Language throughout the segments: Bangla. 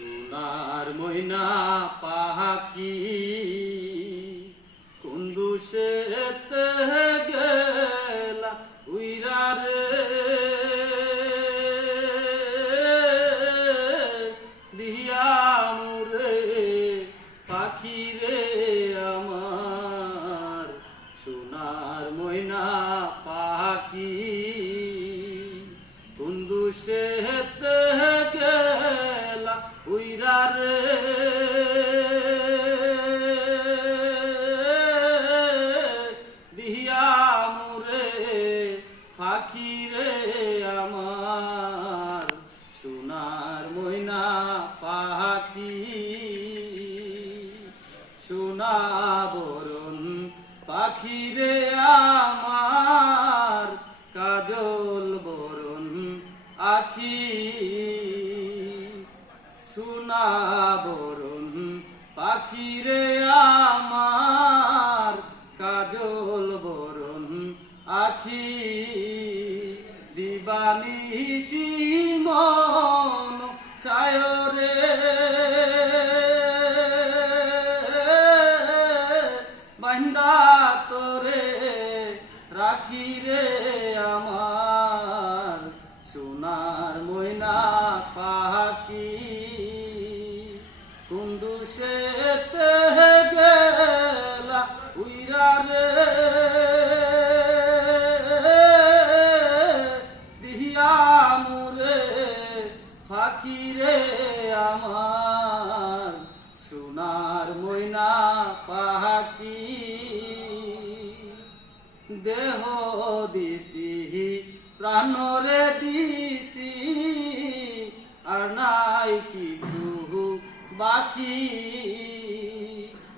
সোনার ময়না পাখি কুন্দুসেতে গেলা উইরা রে দিয়া মুরে পাখি রে আমার সোনার ময়না পাখি কুন্দুসেতে গেলা উইরা রে দিয়া মুরে পাখি রে আমার সোনার ময়না পাখি সোনা বরণ পাখি রে আমার কাজল বরণ আখি সোনা বরণ পাখি রে আমার কাজল বরণ আখি দিবানিশি মন চায় রে বান্দা তোরে রাখি রে আমার সোনার ময়না পাখি কুন্দুসেতে গেলা উইরা রে দিয়া মুরে পাখি রে আমার সোনার ময়না পাখি দেহ দিছি প্রাণরে দিছি আর নাই কিছু বাকি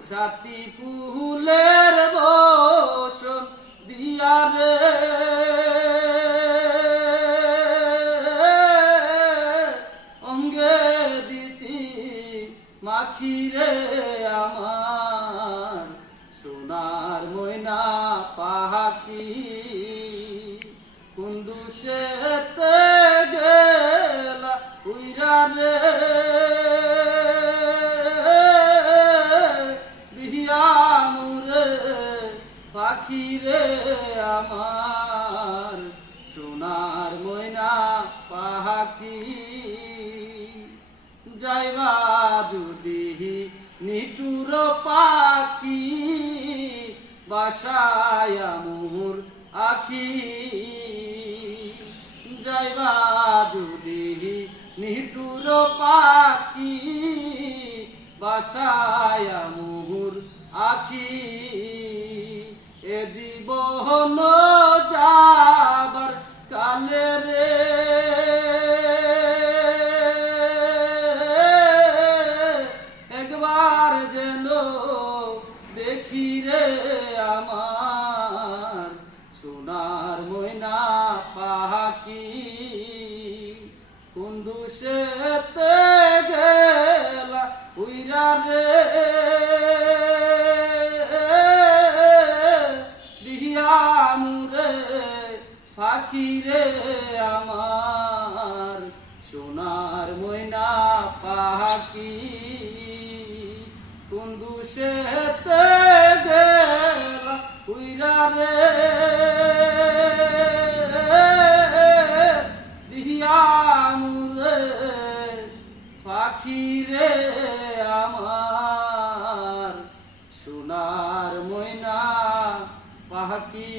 সাথী ফুলের বসন দিয়া রে অঙ্গে দিছি মাখি রে আমার সোনার ময়না পাখি কুন্দুসেতে গেলা উইরা রে দিয়া মুরে পাখি রে আমার সোনার ময়না পাখি যাইবা যদি নিতুর পাখি বাসায় মোর আখি যাইবা যদি নিতুর পাখি বাসায় মোর আখি এ জীবন যাবার কালে রে একবার যেন দেখি রে আমার সোনার ময়না পাখি কুন্দুসেতে গেলা উইরা রে দিয়া মুরে পাখি রে আমার সোনার ময়না পাখি কুন্দুসেতে গেলা উইরা রে দিয়া মুরে পাখি রে আমার সোনার ময়না পাখি।